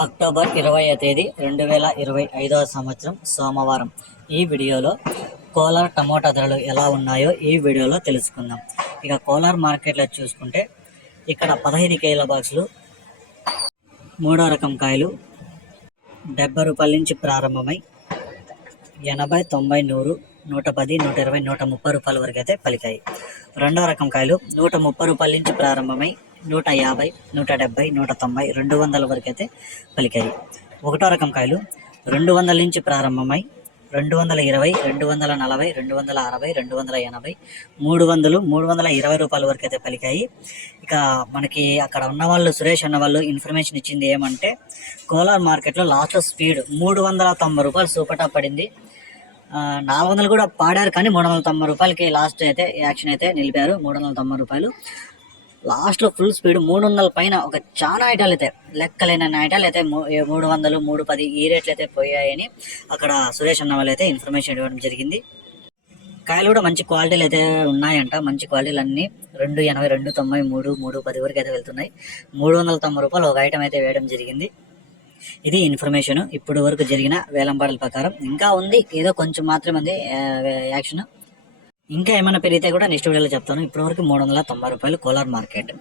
October ఇరవై తేదీ రెండు వేల ఇరవై ఐదవ సంవత్సరం సోమవారం. ఈ వీడియోలో కోలార్ టమోటా ధరలు ఎలా ఉన్నాయో ఈ వీడియోలో తెలుసుకుందాం. ఇక కోలార్ మార్కెట్లో చూసుకుంటే ఇక్కడ పదహైదు కేజీల బాక్సులు మూడో రకం కాయలు డెబ్బై రూపాయల నుంచి ప్రారంభమై ఎనభై తొంభై నూరు నూట పది నూట ఇరవై నూట ముప్పై రూపాయల వరకు అయితే పలికాయి. రెండో రకం కాయలు నూట ముప్పై రూపాయల నుంచి ప్రారంభమై నూట యాభై నూట డెబ్బై నూట తొంభై రెండు వందల వరకు అయితే పలికాయి ఒకటో రకం కాయలు రెండు వందల నుంచి ప్రారంభమై రెండు వందల ఇరవై రెండు వందల నలభై రెండు వందల అరవై రెండు వందల ఎనభై మూడు వందలు మూడు వందల ఇరవై రూపాయల వరకు అయితే పలికాయి. ఇక మనకి అక్కడ ఉన్న వాళ్ళు సురేష్ అన్న వాళ్ళు ఇన్ఫర్మేషన్ ఇచ్చింది ఏమంటే కోలార్ మార్కెట్లో లాస్ట్ స్పీడ్ మూడు వందల తొంభై రూపాయలు సూపటా పడింది. నాలుగు వందలు కూడా పాడారు కానీ మూడు వందల తొంభై రూపాయలకి లాస్ట్ అయితే యాక్షన్ అయితే నిలిపారు. మూడు వందల తొంభై రూపాయలు. లాస్ట్లో ఫుల్ స్పీడ్ మూడు వందల పైన ఒక చాలా ఐటాలు అయితే లెక్కలేని ఐటాలు అయితే మూడు వందలు మూడు పది ఈ రేట్లు అయితే పోయాయని అక్కడ సురేష్ అన్న వాళ్ళు అయితే ఇన్ఫర్మేషన్ ఇవ్వడం జరిగింది. కాయలు కూడా మంచి క్వాలిటీలు అయితే ఉన్నాయంట. మంచి క్వాలిటీలు అన్నీ రెండు ఎనభై రెండు తొంభై మూడు మూడు పది వరకు అయితే వెళ్తున్నాయి. మూడు వందల తొంభై రూపాయలు ఒక ఐటమ్ అయితే వేయడం జరిగింది. ఇది ఇన్ఫర్మేషన్ ఇప్పుడు వరకు జరిగిన వేలంపాటల ప్రకారం. ఇంకా ఉంది ఏదో కొంచెం మాత్రమే ఉంది యాక్షన్. ఇంకా ఏమైనా పెరిగితే కూడా నెక్స్ట్ వీడియోలో చెప్తాను. ఇప్పటి వరకు మూడు వందల తొంభై రూపాయలు కోలార్ మార్కెట్.